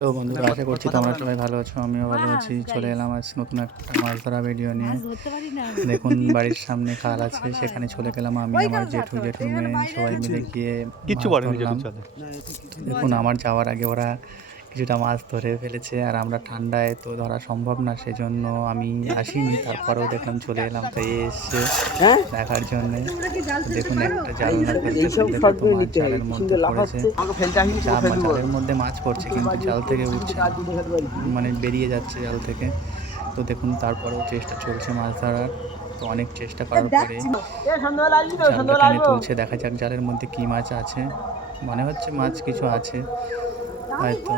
তো বন্ধুরা, আশা করছি তোমরা সবাই ভালো আছো, আমিও ভালো আছি। চলে এলাম আজ নতুন একটা মাছ ধরা ভিডিও নিয়ে। দেখুন, বাড়ির সামনে খাল আছে, সেখানে চলে গেলাম আমি, আমার জেঠুর মেয়ে সবাই মিলে গিয়ে কিচ্ছু মাছ বলেনি ধরলাম। জেঠু চাঁদে। দেখুন, আমার যাওয়ার আগে ওরা কিছুটা মাছ ধরে ফেলেছে, আর আমরা ঠান্ডায় তো ধরা সম্ভব না, সেজন্য আমি আসিনি। তারপরেও দেখলাম চলে এলাম, তাই এসছে হ্যাঁ, দেখার জন্যে। তো দেখুন, একটা জাল না এইসব ফেলতে এইসব ফেলতে কত শর্টগুলো মাছ নিতে হয়। জালের কি মধ্যে সুন্দর পড়েছে। লাফাচ্ছে, আমাকে ফেলতে আসিনি, তোকে ফেলে দেবো। জালের মধ্যে মাছ পড়ছে কিন্তু জাল থেকে উঠছে না, কাজ দিয়ে দেখাতে পারি। মানে বেরিয়ে যাচ্ছে জাল থেকে। তো দেখুন, তারপরেও চেষ্টা চলছে মাছ ধরার। তো অনেক চেষ্টা করার পরে সন্ধ্যাবেলা আসবি তো, জালটা সন্ধ্যাবেলা টেনে আসবো। তুলছে। দেখা যাক জালের মধ্যে কি মাছ আছে। মনে হচ্ছে মাছ কিছু আছে হয়তো।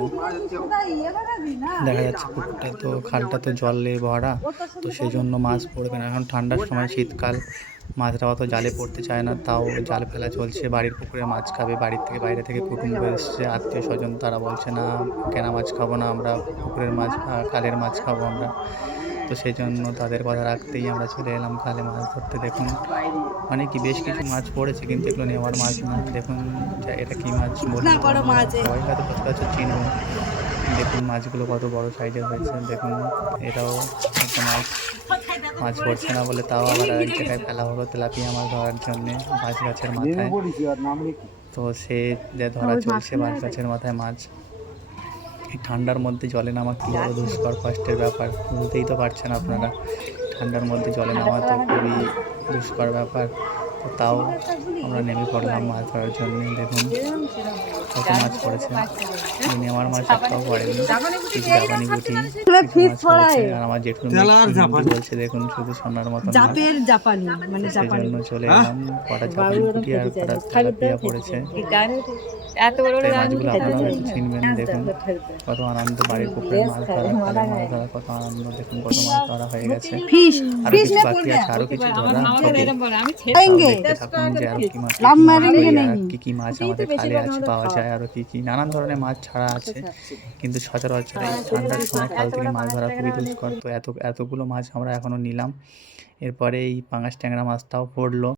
দেখা যাচ্ছে পুকুরটা তো, খালটা তো জলে ভরা, তো সেই জন্য মাছ পড়বে না। এখন ঠান্ডার সময়, শীতকাল, মাছরা অত জালে পড়তে চায় না, তাও জাল ফেলা চলছে। বাড়ির পুকুরে মাছ খাবে, বাড়ির থেকে বাইরে থেকে কুটুম্ব এসছে, আত্মীয় স্বজন, তারা বলছে না কেনা মাছ খাবো না আমরা, পুকুরের মাছ বা খালের মাছ খাবো আমরা। তো সেই জন্য তাদের কথা রাখতেই আমরা চলে এলাম খালে মাছ ধরতে। দেখুন, মানে কি বেশ কিছু মাছ পড়েছে, কিন্তু এগুলো নেওয়ার মাছ না। দেখুন, এটা কি মাছ বলুন তো বন্ধুরা? সবাই হয়তো সচরাচর চিনবেন। দেখুন মাছগুলো কত বড় সাইজের হয়েছে। দেখুন, এটাও একটা মাছ। মাছ পড়ছে না বলে তাও আবার আরেক জায়গায় ফেলা হলো তেলাপিয়া মাছ ধরার জন্যে, বাঁশ গাছের নেমে মাথায়। পড়িস আর নাম লিখি। তো সে যে ধরা চলছে বাঁশ গাছের মাথায় মাছ। এই ঠান্ডার মধ্যে জলে নামা কী বড় দুষ্কর কষ্টের ব্যাপার, বুঝতেই তো পারছেন আপনারা। ঠান্ডার মধ্যে জলে নামা তো খুবই দুষ্কর ব্যাপার। তো তাও আমরা নেমে পড়লাম মাছ ধরার জন্যে। দেখুন কত মাছ পড়েছে। এই নেওয়ার মাছ একটাও পড়েনি, কিছু জাপানি পুঁটি, কিছু মাছ হয়েছে। আর আমার জেঠুর মেয়ে কি হিন্দি বলছে দেখুন, শুধু শোনার মতন না। জাপের জাপানি মানে জাপানি সেজন্য চলে এলাম। কটা জাপানি পুঁটি আর কটা তেলাপিয়া পড়েছে। এত বড় তো এই মাছগুলো আপনারা হয়তো চিনবেন। দেখুন কত আনন্দ, বাড়ির পুকুরের মাছ ধরা, খালের মাছ ধরা, কত আনন্দ। দেখুন কত মাছ ধরা হয়ে গেছে, ফিশ আরো ফিশ কিছু না বাকি আছে, আরো কিছু ধরা হবে। আমি তাও ছেড়ে দেখতে থাকুন যে আরো কি মাছ, লাভ কি মাছ মারেঙ্গে ধরি, আর নেই কি কি মাছ আমাদের খালে আছে, পাওয়া যায়, আরো কি কি নানান ধরনের মাছ ছাড়া আছে। কিন্তু সচরাচর এই ঠান্ডার সময় খাল থেকে মাছ ধরা খুবই দুষ্কর। তো এতগুলো মাছ আমরা এখনো নিলাম। এরপরে এই পাঙাশ ট্যাংরা মাছটাও পড়লো।